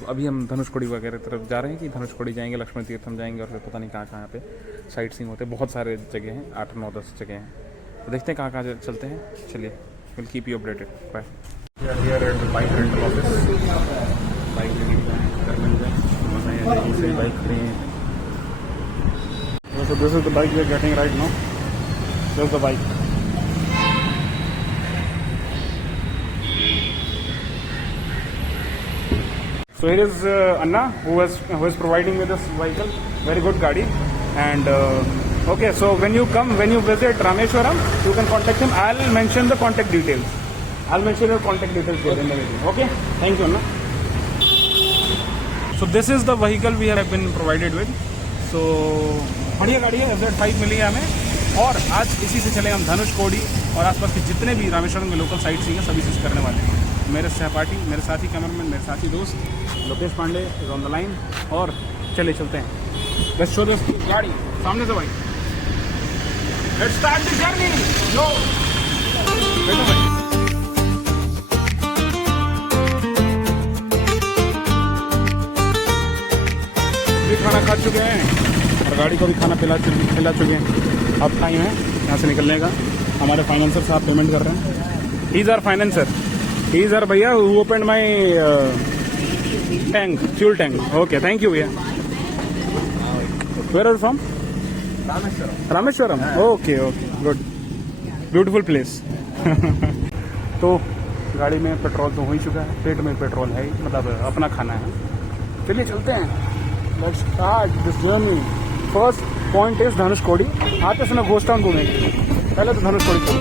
तो अभी हम धनुषकोडी वगैरह तरफ जा रहे हैं कि धनुषकोडी जाएंगे, लक्ष्मण तीर्थ हम जाएंगे और फिर पता नहीं कहाँ कहाँ पे साइट सीइंग होते हैं। बहुत सारे जगह हैं, 8, 9, 10 जगह हैं, तो देखते हैं कहाँ कहाँ चलते हैं। चलिए, will keep you updated. Bye. Bike rental office, bike से बाइक खड़ी है। So this is the bike we are getting right now. This is the bike. So here is Anna who is providing me this vehicle. Very good gadi. And okay, so when you visit Rameshwaram, you can contact him. I'll mention the contact details. I'll mention your contact details there in the video. Okay, thank you, Anna. So this is the vehicle we have been provided with. So बढ़िया गाड़ी है, Z5 मिली है हमें। और आज इसी से चले हम धनुषकोडी और आसपास के जितने भी रामेश्वरम के लोकल साइट सींग हैं सभी चीज़ करने वाले हैं। मेरे सहपाठी, मेरे साथी कैमरामैन, मेरे साथी दोस्त Lokesh Pandey is on the line. और चले चलते हैं, लेट्स शो दिस गाड़ी सामने से भाई। Let's start the journey. लो बैठो भाई। खाना खा चुके हैं और गाड़ी को भी खाना खिला चुके हैं। अब टाइम है यहाँ से निकलने का। हमारे फाइनेंसर साहब पेमेंट कर रहे हैं। He is our financer, he is our भैया who opened my tank, fuel tank. Okay, thank you भैया। Where are from? Rameswaram. Okay okay, good, beautiful place. तो गाड़ी में पेट्रोल तो हो ही चुका है, पेट में पेट्रोल है ही, मतलब अपना खाना है। चलिए चलते हैं, let's start this journey. First point is Dhanushkodi. आते समय घोष टाउन घूमेंगे, पहले तो धनुषकोडी चलो।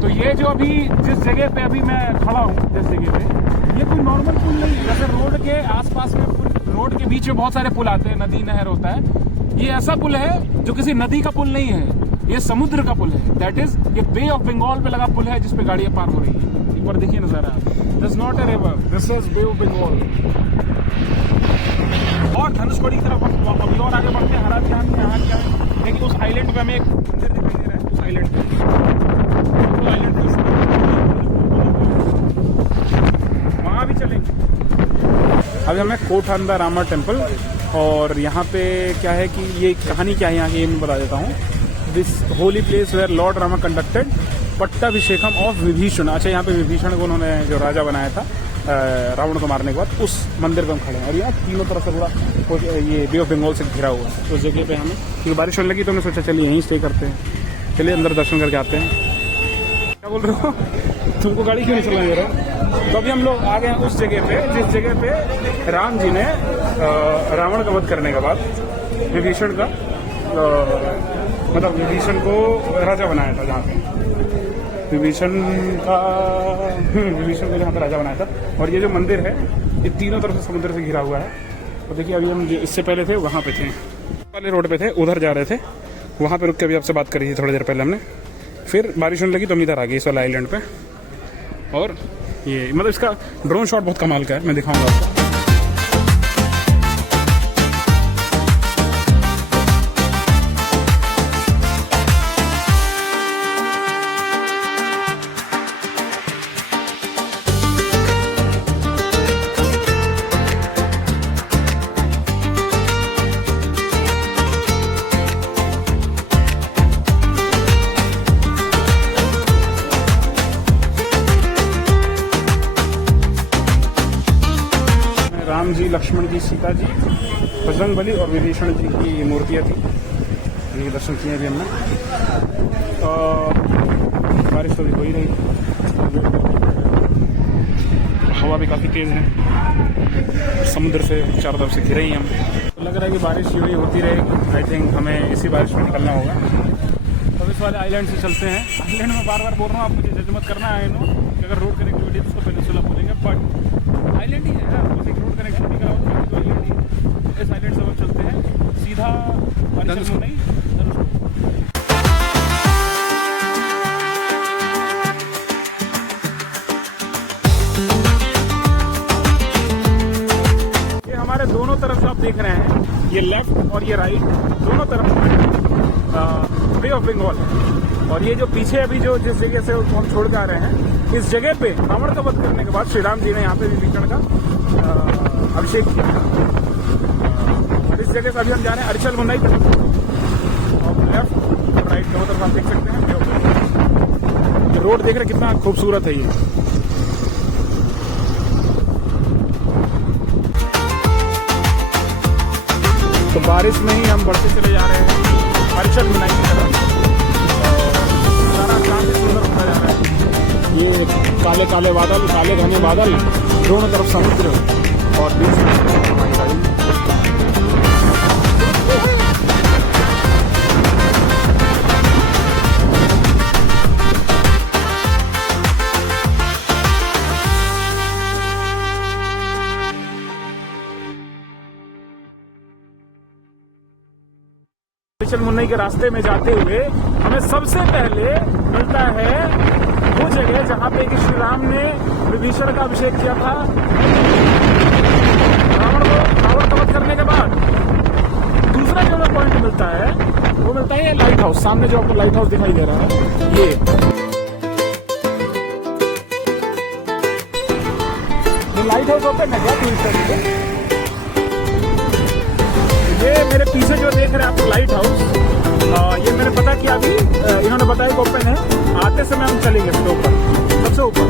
तो ये जो अभी जिस जगह पे अभी मैं खड़ा हूँ, जिस जगह पे, ये कोई नॉर्मल पुल नहीं है। जैसे रोड के आसपास में, रोड के बीच में बहुत सारे पुल आते हैं, नदी नहर होता है। ये ऐसा पुल है जो किसी नदी का पुल नहीं है, ये समुद्र का पुल है। दैट इज, ये बे ऑफ बंगाल पे लगा पुल है जिसपे गाड़ियां पार हो रही है। एक बार देखिए नजारा। This is not a river, this is Bay of Bengal. और धनुषकोडी की तरफ हम अभी और आगे बढ़ते हैं। हरा ध्यान यहाँ क्या है, लेकिन उस आइलैंड पे हमें एक मंदिर दिखाई दे रहा है। उस आइलैंड पे वहाँ भी चलेंगे। अभी हमें कोठांदा रामा टेम्पल, और यहाँ पे क्या है कि ये कहानी क्या है यहाँ की, ये मैं बता देता हूँ। This holy place where lord Rama conducted pattabhishekam of Vibhishana. अच्छा, यहाँ पे विभीषण को उन्होंने जो राजा बनाया था रावण को मारने के बाद, उस मंदिर पे हम खड़े हैं। और यहाँ तीनों तरफ से पूरा ये बे ऑफ बंगाल से घिरा हुआ है। उस जगह पे हमें, क्योंकि बारिश होने लगी तो हमने सोचा चलिए यहीं स्टे करते हैं। चलिए अंदर दर्शन करके आते हैं। क्या बोल रहे हो? तुमको गाड़ी क्यों नहीं चलाने दे रहे? तो अभी हम लोग आ गए हैं उस जगह पे जिस जगह पे राम जी ने रावण का वध करने के बाद विभीषण का मतलब विभीषण को राजा बनाया था। जहाँ पे विभीषण को जहाँ पे राजा बनाया था। और ये जो मंदिर है ये तीनों तरफ से समुद्र से घिरा हुआ है। तो देखिए अभी हम इससे पहले थे वहाँ पे थे, वाले रोड पे थे, उधर जा रहे थे, वहाँ पे रुक के अभी आपसे बात करी थी थोड़ी देर पहले हमने। फिर बारिश होने लगी तो हम इधर आ गए इस वाला आइलैंड पे। और ये मतलब इसका ड्रोन शॉट बहुत कमाल का है, मैं दिखाऊंगा आपको। राम जी, लक्ष्मण जी, सीता जी, बजरंगबली और विभीषण जी की मूर्तियाँ थी। ये दर्शन किए अभी हमने। बारिश तो भी हो ही रही, हवा भी काफ़ी तेज़ है, समुद्र से चारों तरफ से घिरे ही हम। तो लग रहा है कि बारिश यूँ ही होती रहेगी। आई थिंक हमें इसी बारिश में निकलना होगा। तो इस वाले आइलैंड से चलते हैं। आइलैंड में बार बार बोल रहा हूँ, आप मुझे जज मत करना है नो कि अगर रोड कनेक्टिविटी तो उसको पेनिनसुला बोलेंगे, बट आइलैंड ही है ना, बस एक रोड कनेक्टिविटी कराओ तो आइलैंड ही है। इस आइलैंड से हम चलते हैं सीधा नहीं। ये हमारे दोनों तरफ जो आप देख रहे हैं, ये लेफ्ट और ये राइट, दोनों तरफ बे ऑफ बंगाल। और ये जो पीछे अभी जो जिस जगह से हम छोड़ के आ रहे हैं, इस जगह पे रावण का वध करने के बाद श्री राम जी ने यहाँ पे विभीषण का अभिषेक किया। और इस जगह से अभी हम जा रहे हैं अरिचल मुन्नाई और लेफ्ट राइट दोनों तरफ आप देख सकते हैं। ये रोड देख रहे कितना खूबसूरत है ये। तो बारिश में ही हम बढ़ते चले जा रहे हैं अरिचल मुन्नाई की तरफ। सारा काफी सुंदर होता जा रहा है। ये काले काले बादल, काले घने बादल, दोनों तरफ समुद्र और बीच में अरिचल मुन्नाई के रास्ते में जाते हुए हमें सबसे पहले मिलता है वो जगह जहां पे कि श्री राम ने विभीषण का अभिषेक किया था रावण का वध करने के बाद। दूसरा जो हमें पॉइंट मिलता है वो मिलता है ये लाइट हाउस। सामने जो आपको लाइट हाउस दिखाई दे रहा है ये लाइट हाउस ओपन है क्या टूरिस्ट? ये मेरे पीछे जो देख रहे हैं आपको लाइट हाउस, ये मैंने पता किया अभी इन्होंने बताया कि ओपन है। आते समय हम चलेंगे इसके ऊपर, सबसे ऊपर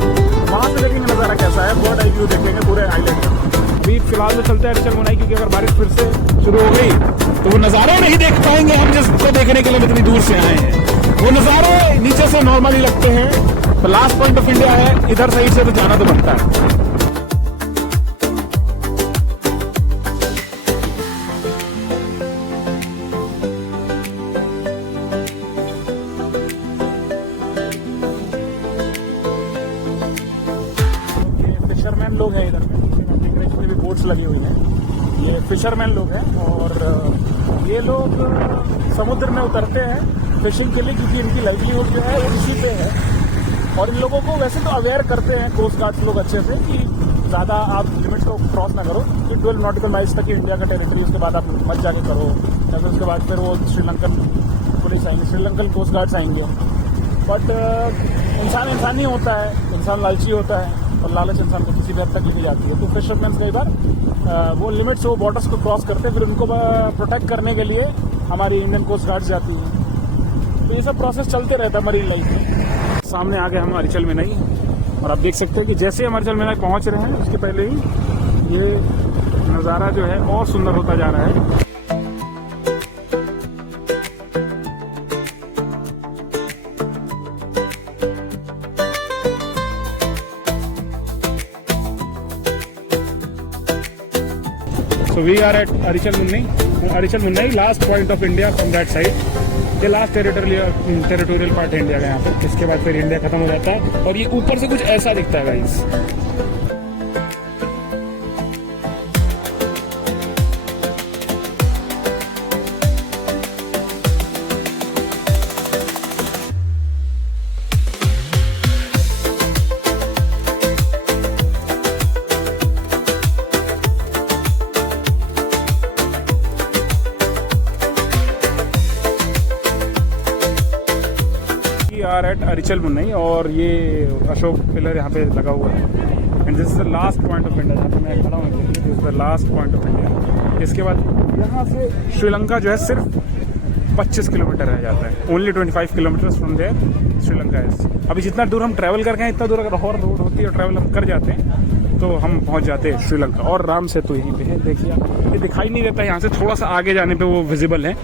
वहां से देखेंगे नजारा कैसा है, बर्ड आई व्यू देखेंगे पूरे आइलैंड का। अभी फिलहाल तो चलते हैं अरिचल मुन्नाई, क्योंकि अगर बारिश फिर से शुरू हो गई तो वो नजारे नहीं देख पाएंगे हम जिसको देखने के लिए इतनी दूर से आए हैं। वो नजारे नीचे से नॉर्मली लगते हैं। तो लास्ट पॉइंट ऑफ इंडिया है, इधर साइड से तो जाना तो बनता है। फिशरमैन लोग हैं इधर में, देख रहे जितने भी बोट्स लगी हुई हैं ये फिशरमैन लोग हैं। और ये लोग समुद्र में उतरते हैं फिशिंग के लिए, क्योंकि इनकी लाइवलीहुड जो है वो इसी पे है। और इन लोगों को वैसे तो अवेयर करते हैं कोस्ट गार्ड लोग अच्छे से कि ज़्यादा आप लिमिट्स को क्रॉस ना करो, कि 12 नॉटिकल माइल्स तक इंडिया का टेरिटरी, उसके बाद आप मत जाके करो। या फिर उसके बाद फिर वो श्रीलंकन पुलिस आएंगे, श्रीलंकन कोस्ट गार्ड्स आएंगे। बट इंसान ही होता है, इंसान लालची होता है और लालच इंसान को किसी भी हद तक लेके जाती है। तो फिशरमैन कई बार वो लिमिट्स, वो बॉर्डर्स को क्रॉस करते हैं, फिर उनको प्रोटेक्ट करने के लिए हमारी इंडियन कोस्ट गार्ड्स जाती है। तो ये सब प्रोसेस चलते रहता है मरीन लाइफ में। सामने आ गए हम अरिचल मुन्नाई, और आप देख सकते हैं कि जैसे हम अरिचल मुन्नाई पहुंच रहे हैं उसके पहले ही ये नज़ारा जो है और सुंदर होता जा रहा है। So we are at Arichal Munnai, last point of India from that side. ये लास्ट टेरिटोरियल पार्ट है इंडिया का यहाँ पर। इसके बाद फिर इंडिया खत्म हो जाता है और ये ऊपर से कुछ ऐसा दिखता है गाइस। आर एट अरिचल मुन्नाई, और ये अशोक पिलर यहाँ पे लगा हुआ है। And this is the last point of India, जहाँ पे मैं खड़ा हूँ। This is the last point of India. इसके बाद यहाँ से श्रीलंका जो है सिर्फ 25 किलोमीटर रह जाता है। Only 25 kilometre from there Sri Lanka is. अभी जितना दूर हम ट्रैवल कर गए, इतना दूर अगर और रोड होती है और ट्रैवल हम कर जाते हैं तो हम पहुँच जाते हैं श्रीलंका। और राम सेतु यहीं पे है, देखिए ये दिखाई नहीं देता यहाँ से, थोड़ा सा आगे जाने पर वो विजिबल है,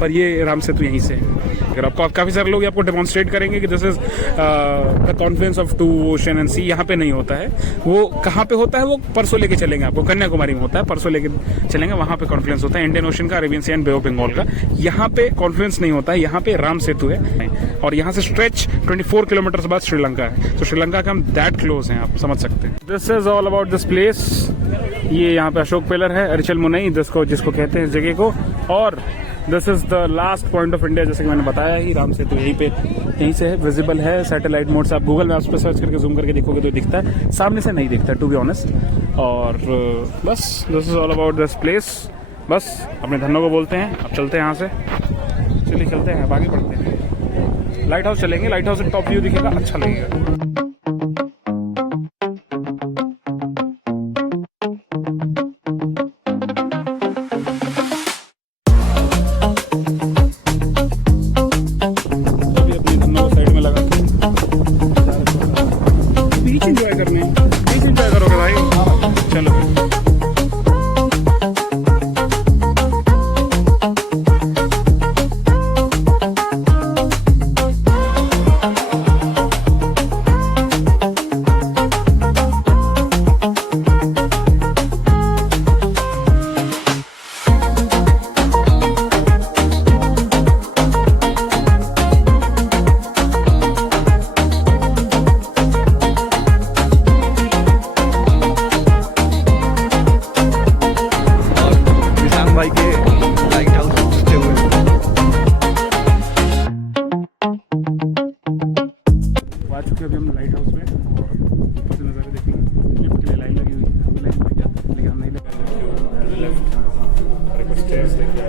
पर ये राम सेतु यहीं से है। अगर आपको काफ़ी सारे लोग आपको डेमोन्स्ट्रेट करेंगे कि this is the confluence of two ocean and sea. यहाँ पे नहीं होता है। वो कहाँ पे होता है, वो परसों लेके चलेंगे आपको, कन्याकुमारी में होता है, परसों लेके चलेंगे, वहाँ पे कॉन्फ्लुएंस होता है इंडियन ओशन का, Arabian Sea and Bay of Bengal का। यहाँ पे कॉन्फ्लुएंस नहीं होता है, यहाँ पे राम सेतु है। और यहाँ से स्ट्रेच 24 किलोमीटर बाद श्रीलंका है। तो श्रीलंका का हम दैट क्लोज हैं, आप समझ सकते हैं। This is all about this place. ये यहाँ पे अशोक पिलर है, अरिचल मुन्नाई जिसको कहते हैं इस जगह को। और this is the last point of India, जैसे कि मैंने बताया ही। राम सेतु यहीं से है, विजिबल है सैटेलाइट मोड से। आप गूगल मैप्स पे सर्च करके जूम करके देखोगे तो दिखता है, सामने से नहीं दिखता टू बी ऑनेस्ट। और बस this is all about this place. बस अपने धनों को बोलते हैं, अब चलते हैं यहाँ से। चलिए चलते हैं, अब आगे बढ़ते हैं। लाइट हाउस चलेंगे, लाइट हाउस से टॉप व्यू दिखेगा, अच्छा लगेगा। करने हैं, बीच एंजॉय करोगे भाई। चलो भाई के लाइट हाउस पहुंचते हुए आ चुके अभी हम लाइट हाउस में और ऊपर से नज़ारे देखेंगे। लिफ्ट के लिए लाइन लगी हुई है, हमें लाइन लग जाती है लेकिन हम नहीं लगे। लेफ्ट और एक स्टेयर्स देखिए,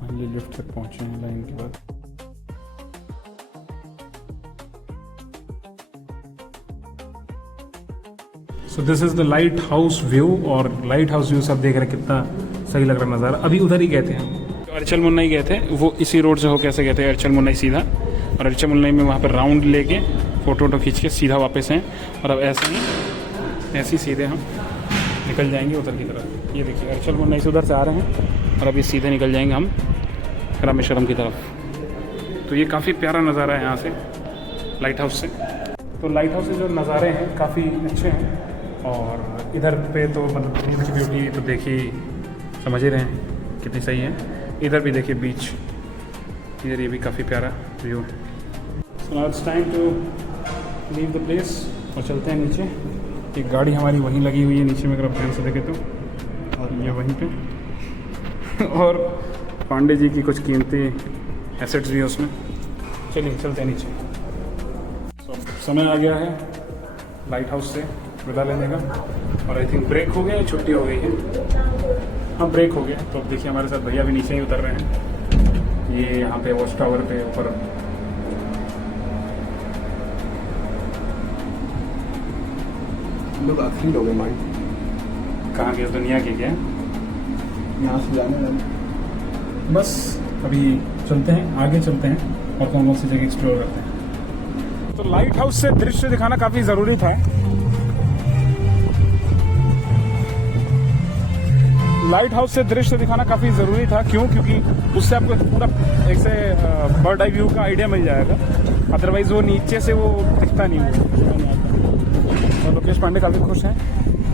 फाइनली लिफ्ट तक पहुँचे हैं लाइन के बाद। So this is the light house view, और लाइट हाउस व्यू सब देख रहे हैं, कितना सही लग रहा नज़ारा। अभी उधर ही गए थे हम, तो अर्चल मुन्नाई गए थे, वो इसी रोड से हो कैसे गए थे अर्चल मुन्नाई सीधा, और अर्चल मुन्नाई में वहाँ पर राउंड लेके फ़ोटो वोटो खींच के सीधा वापस हैं। और अब ऐसे ही सीधे हम निकल जाएंगे उधर की तरफ। ये देखिए अर्चल मुन्नाई से उधर से आ रहे हैं और अभी सीधे निकल जाएंगे हम रामेश्वरम की तरफ। तो ये काफ़ी प्यारा नज़ारा है यहाँ से लाइट हाउस से। तो लाइट हाउस से जो नज़ारे हैं काफ़ी अच्छे हैं, और इधर पे तो मतलब बीच की ब्यूटी तो देखिए, समझ ही रहे हैं कितनी सही है। इधर भी देखिए बीच, इधर ये भी काफ़ी प्यारा view. So now it's time to leave the place और चलते हैं नीचे। एक गाड़ी हमारी वहीं लगी हुई है नीचे में, अगर आप ध्यान से देखें तो, और ये वहीं पे और पांडे जी की कुछ कीमती एसेट्स भी हैं उसमें। चलिए चलते हैं नीचे। सो समय आ गया है लाइट हाउस से विदा लेने का, और आई थिंक ब्रेक हो गया है, छुट्टी हो गई है। हाँ ब्रेक हो गया। तो अब देखिए हमारे साथ भैया भी नीचे ही उतर रहे हैं। ये यहाँ पे वॉच टावर पे ऊपर लोग आखिरी लोग हैं माइंड। कहाँ के दुनिया के क्या, यहाँ से जाने बस अभी चलते हैं, आगे चलते हैं और कौन कौन सी जगह एक्सप्लोर करते हैं। तो लाइट हाउस से दृश्य दिखाना काफ़ी ज़रूरी था। लाइट हाउस से दृश्य दिखाना काफ़ी ज़रूरी था। क्यों? क्योंकि उससे आपको पूरा एक से बर्ड आई व्यू का आइडिया मिल जाएगा, अदरवाइज़ वो नीचे से वो दिखता नहीं है। और लोकेश पांडे काफ़ी खुश हैं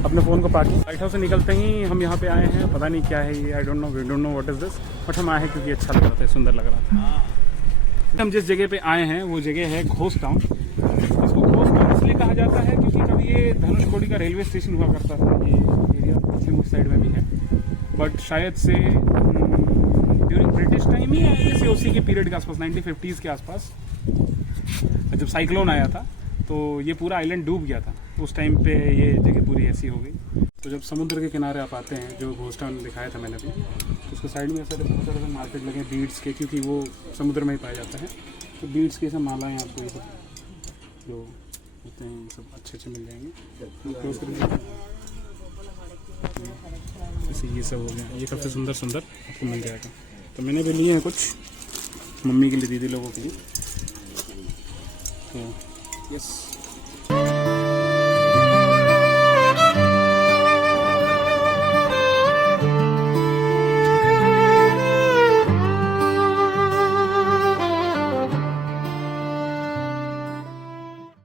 अपने फ़ोन को पाके। लाइट हाउस से निकलते ही हम यहाँ पे आए हैं, पता नहीं क्या है ये, I don't know, we don't know what is this, but हम आए हैं क्योंकि अच्छा लग रहा था, सुंदर लग रहा था। हम जिस जगह पे आए हैं वो जगह है घोस्ट टाउन। इसको घोस्ट टाउन इसलिए कहा जाता है क्योंकि कभी ये धनुषकोडी का रेलवे स्टेशन हुआ करता था। ये एरिया पश्चिम साइड में भी है, बट शायद से ड्यूरिंग ब्रिटिश टाइम ही है, जैसे उसी के पीरियड के आसपास 1950s के आसपास जब साइक्लोन आया था तो ये पूरा आइलैंड डूब गया था। उस टाइम पे ये जगह पूरी ऐसी हो गई। तो जब समुद्र के किनारे आप आते हैं, जो घोस्ट टाउन दिखाया था मैंने भी, तो उसके साइड में ऐसे बहुत सारे मार्केट लगे हैं बीड्स के, क्योंकि वो समुद्र में ही पाया जाता है। तो बीड्स की सब मालाएँ आपको ये सब जो होते हैं सब अच्छे अच्छे मिल जाएंगे। जैसे ये सब हो गया, ये काफ़ी सुंदर सुंदर आपको मिल जाएगा। तो मैंने भी लिए हैं कुछ, मम्मी के लिए, दीदी लोगों के लिए। तो यस।